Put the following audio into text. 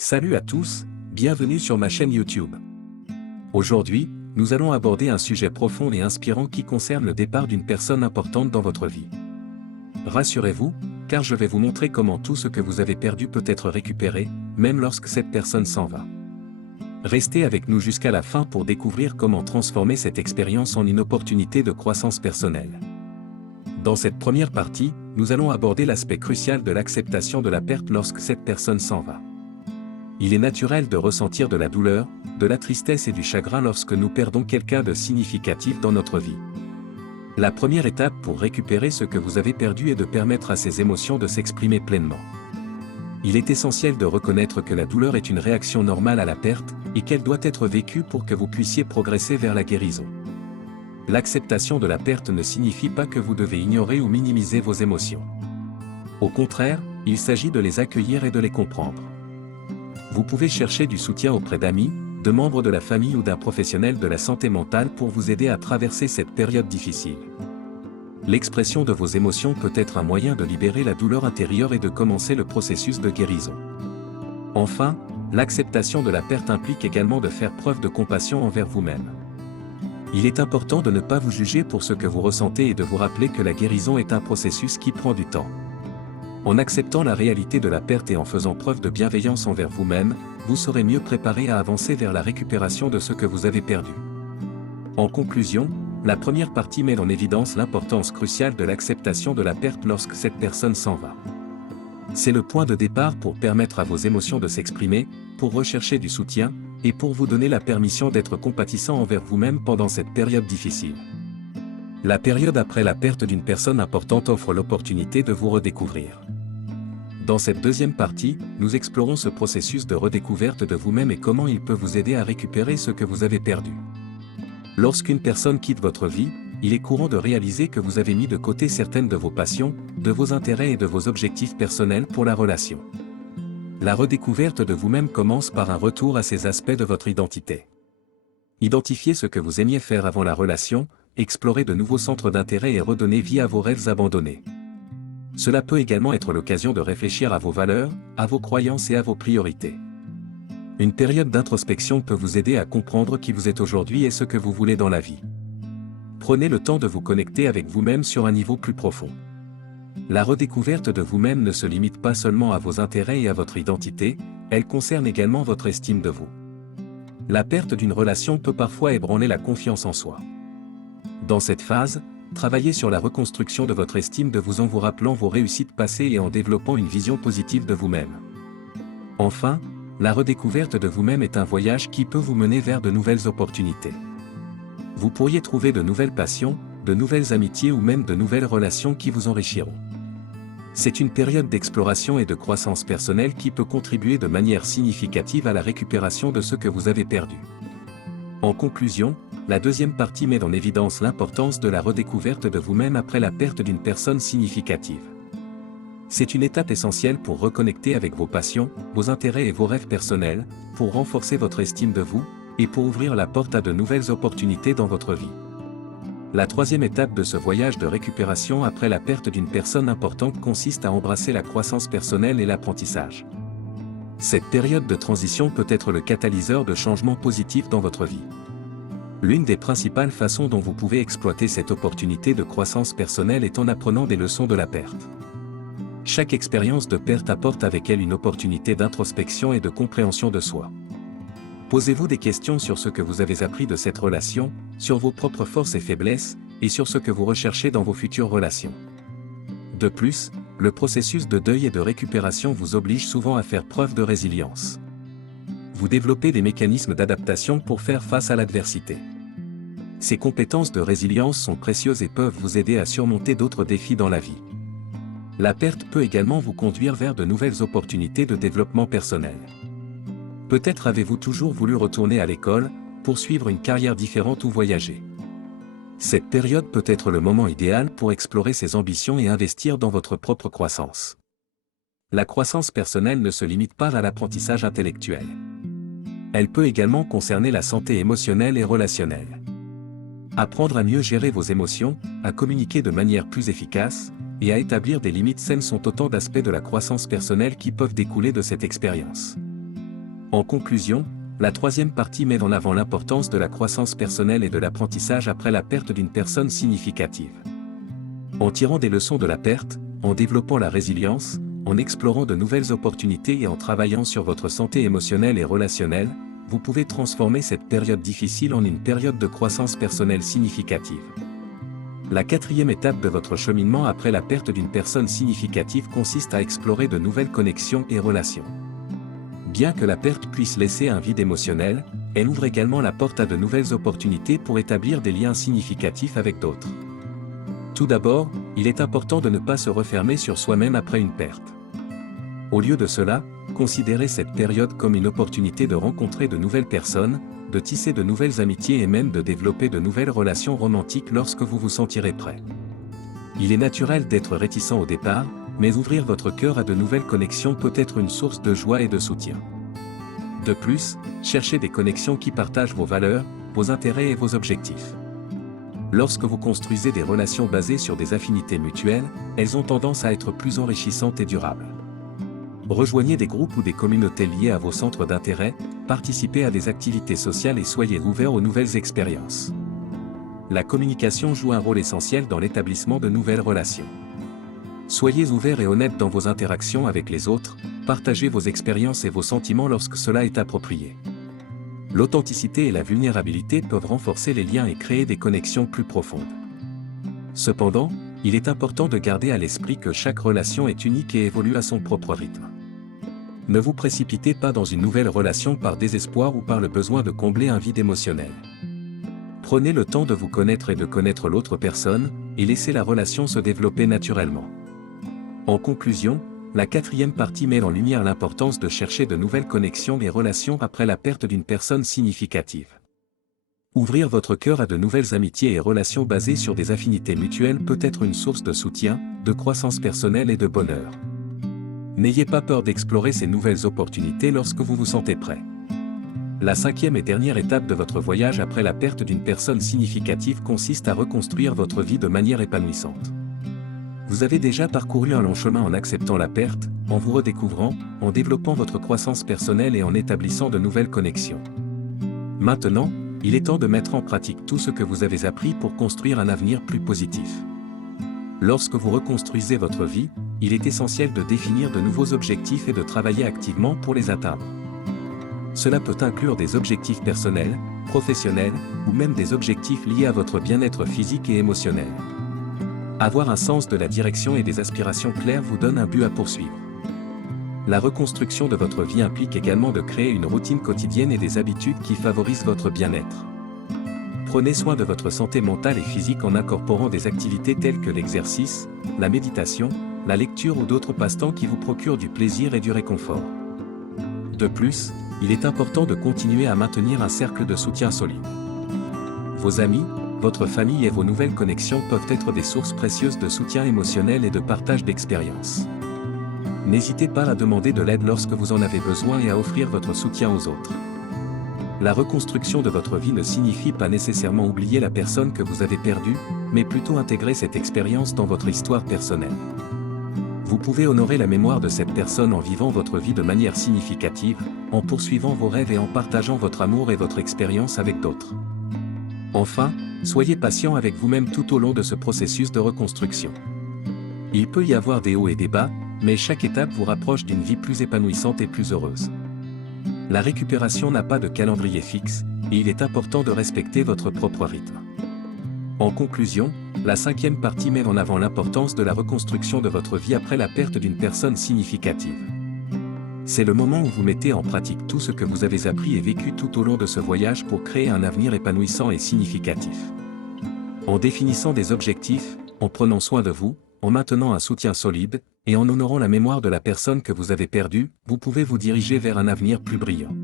Salut à tous, bienvenue sur ma chaîne YouTube. Aujourd'hui, nous allons aborder un sujet profond et inspirant qui concerne le départ d'une personne importante dans votre vie. Rassurez-vous, car je vais vous montrer comment tout ce que vous avez perdu peut être récupéré, même lorsque cette personne s'en va. Restez avec nous jusqu'à la fin pour découvrir comment transformer cette expérience en une opportunité de croissance personnelle. Dans cette première partie, nous allons aborder l'aspect crucial de l'acceptation de la perte lorsque cette personne s'en va. Il est naturel de ressentir de la douleur, de la tristesse et du chagrin lorsque nous perdons quelqu'un de significatif dans notre vie. La première étape pour récupérer ce que vous avez perdu est de permettre à ces émotions de s'exprimer pleinement. Il est essentiel de reconnaître que la douleur est une réaction normale à la perte, et qu'elle doit être vécue pour que vous puissiez progresser vers la guérison. L'acceptation de la perte ne signifie pas que vous devez ignorer ou minimiser vos émotions. Au contraire, il s'agit de les accueillir et de les comprendre. Vous pouvez chercher du soutien auprès d'amis, de membres de la famille ou d'un professionnel de la santé mentale pour vous aider à traverser cette période difficile. L'expression de vos émotions peut être un moyen de libérer la douleur intérieure et de commencer le processus de guérison. Enfin, l'acceptation de la perte implique également de faire preuve de compassion envers vous-même. Il est important de ne pas vous juger pour ce que vous ressentez et de vous rappeler que la guérison est un processus qui prend du temps. En acceptant la réalité de la perte et en faisant preuve de bienveillance envers vous-même, vous serez mieux préparé à avancer vers la récupération de ce que vous avez perdu. En conclusion, la première partie met en évidence l'importance cruciale de l'acceptation de la perte lorsque cette personne s'en va. C'est le point de départ pour permettre à vos émotions de s'exprimer, pour rechercher du soutien, et pour vous donner la permission d'être compatissant envers vous-même pendant cette période difficile. La période après la perte d'une personne importante offre l'opportunité de vous redécouvrir. Dans cette deuxième partie, nous explorons ce processus de redécouverte de vous-même et comment il peut vous aider à récupérer ce que vous avez perdu. Lorsqu'une personne quitte votre vie, il est courant de réaliser que vous avez mis de côté certaines de vos passions, de vos intérêts et de vos objectifs personnels pour la relation. La redécouverte de vous-même commence par un retour à ces aspects de votre identité. Identifiez ce que vous aimiez faire avant la relation, explorez de nouveaux centres d'intérêt et redonnez vie à vos rêves abandonnés. Cela peut également être l'occasion de réfléchir à vos valeurs, à vos croyances et à vos priorités. Une période d'introspection peut vous aider à comprendre qui vous êtes aujourd'hui et ce que vous voulez dans la vie. Prenez le temps de vous connecter avec vous-même sur un niveau plus profond. La redécouverte de vous-même ne se limite pas seulement à vos intérêts et à votre identité, elle concerne également votre estime de vous. La perte d'une relation peut parfois ébranler la confiance en soi. Dans cette phase, travaillez sur la reconstruction de votre estime de vous en vous rappelant vos réussites passées et en développant une vision positive de vous-même. Enfin, la redécouverte de vous-même est un voyage qui peut vous mener vers de nouvelles opportunités. Vous pourriez trouver de nouvelles passions, de nouvelles amitiés ou même de nouvelles relations qui vous enrichiront. C'est une période d'exploration et de croissance personnelle qui peut contribuer de manière significative à la récupération de ce que vous avez perdu. En conclusion, la deuxième partie met en évidence l'importance de la redécouverte de vous-même après la perte d'une personne significative. C'est une étape essentielle pour reconnecter avec vos passions, vos intérêts et vos rêves personnels, pour renforcer votre estime de vous, et pour ouvrir la porte à de nouvelles opportunités dans votre vie. La troisième étape de ce voyage de récupération après la perte d'une personne importante consiste à embrasser la croissance personnelle et l'apprentissage. Cette période de transition peut être le catalyseur de changements positifs dans votre vie. L'une des principales façons dont vous pouvez exploiter cette opportunité de croissance personnelle est en apprenant des leçons de la perte. Chaque expérience de perte apporte avec elle une opportunité d'introspection et de compréhension de soi. Posez-vous des questions sur ce que vous avez appris de cette relation, sur vos propres forces et faiblesses, et sur ce que vous recherchez dans vos futures relations. De plus, le processus de deuil et de récupération vous oblige souvent à faire preuve de résilience. Vous développez des mécanismes d'adaptation pour faire face à l'adversité. Ces compétences de résilience sont précieuses et peuvent vous aider à surmonter d'autres défis dans la vie. La perte peut également vous conduire vers de nouvelles opportunités de développement personnel. Peut-être avez-vous toujours voulu retourner à l'école, poursuivre une carrière différente ou voyager. Cette période peut être le moment idéal pour explorer ces ambitions et investir dans votre propre croissance. La croissance personnelle ne se limite pas à l'apprentissage intellectuel. Elle peut également concerner la santé émotionnelle et relationnelle. Apprendre à mieux gérer vos émotions, à communiquer de manière plus efficace, et à établir des limites saines sont autant d'aspects de la croissance personnelle qui peuvent découler de cette expérience. En conclusion, la troisième partie met en avant l'importance de la croissance personnelle et de l'apprentissage après la perte d'une personne significative. En tirant des leçons de la perte, en développant la résilience, en explorant de nouvelles opportunités et en travaillant sur votre santé émotionnelle et relationnelle, vous pouvez transformer cette période difficile en une période de croissance personnelle significative. La quatrième étape de votre cheminement après la perte d'une personne significative consiste à explorer de nouvelles connexions et relations. Bien que la perte puisse laisser un vide émotionnel, elle ouvre également la porte à de nouvelles opportunités pour établir des liens significatifs avec d'autres. Tout d'abord, il est important de ne pas se refermer sur soi-même après une perte. Au lieu de cela, considérez cette période comme une opportunité de rencontrer de nouvelles personnes, de tisser de nouvelles amitiés et même de développer de nouvelles relations romantiques lorsque vous vous sentirez prêt. Il est naturel d'être réticent au départ, mais ouvrir votre cœur à de nouvelles connexions peut être une source de joie et de soutien. De plus, cherchez des connexions qui partagent vos valeurs, vos intérêts et vos objectifs. Lorsque vous construisez des relations basées sur des affinités mutuelles, elles ont tendance à être plus enrichissantes et durables. Rejoignez des groupes ou des communautés liées à vos centres d'intérêt, participez à des activités sociales et soyez ouverts aux nouvelles expériences. La communication joue un rôle essentiel dans l'établissement de nouvelles relations. Soyez ouverts et honnêtes dans vos interactions avec les autres, partagez vos expériences et vos sentiments lorsque cela est approprié. L'authenticité et la vulnérabilité peuvent renforcer les liens et créer des connexions plus profondes. Cependant, il est important de garder à l'esprit que chaque relation est unique et évolue à son propre rythme. Ne vous précipitez pas dans une nouvelle relation par désespoir ou par le besoin de combler un vide émotionnel. Prenez le temps de vous connaître et de connaître l'autre personne, et laissez la relation se développer naturellement. En conclusion, la quatrième partie met en lumière l'importance de chercher de nouvelles connexions et relations après la perte d'une personne significative. Ouvrir votre cœur à de nouvelles amitiés et relations basées sur des affinités mutuelles peut être une source de soutien, de croissance personnelle et de bonheur. N'ayez pas peur d'explorer ces nouvelles opportunités lorsque vous vous sentez prêt. La cinquième et dernière étape de votre voyage après la perte d'une personne significative consiste à reconstruire votre vie de manière épanouissante. Vous avez déjà parcouru un long chemin en acceptant la perte, en vous redécouvrant, en développant votre croissance personnelle et en établissant de nouvelles connexions. Maintenant, il est temps de mettre en pratique tout ce que vous avez appris pour construire un avenir plus positif. Lorsque vous reconstruisez votre vie, il est essentiel de définir de nouveaux objectifs et de travailler activement pour les atteindre. Cela peut inclure des objectifs personnels, professionnels, ou même des objectifs liés à votre bien-être physique et émotionnel. Avoir un sens de la direction et des aspirations claires vous donne un but à poursuivre. La reconstruction de votre vie implique également de créer une routine quotidienne et des habitudes qui favorisent votre bien-être. Prenez soin de votre santé mentale et physique en incorporant des activités telles que l'exercice, la méditation, la lecture ou d'autres passe-temps qui vous procurent du plaisir et du réconfort. De plus, il est important de continuer à maintenir un cercle de soutien solide. Vos amis, votre famille et vos nouvelles connexions peuvent être des sources précieuses de soutien émotionnel et de partage d'expériences. N'hésitez pas à demander de l'aide lorsque vous en avez besoin et à offrir votre soutien aux autres. La reconstruction de votre vie ne signifie pas nécessairement oublier la personne que vous avez perdue, mais plutôt intégrer cette expérience dans votre histoire personnelle. Vous pouvez honorer la mémoire de cette personne en vivant votre vie de manière significative, en poursuivant vos rêves et en partageant votre amour et votre expérience avec d'autres. Enfin, soyez patient avec vous-même tout au long de ce processus de reconstruction. Il peut y avoir des hauts et des bas, mais chaque étape vous rapproche d'une vie plus épanouissante et plus heureuse. La récupération n'a pas de calendrier fixe, et il est important de respecter votre propre rythme. En conclusion, la cinquième partie met en avant l'importance de la reconstruction de votre vie après la perte d'une personne significative. C'est le moment où vous mettez en pratique tout ce que vous avez appris et vécu tout au long de ce voyage pour créer un avenir épanouissant et significatif. En définissant des objectifs, en prenant soin de vous, en maintenant un soutien solide, et en honorant la mémoire de la personne que vous avez perdue, vous pouvez vous diriger vers un avenir plus brillant.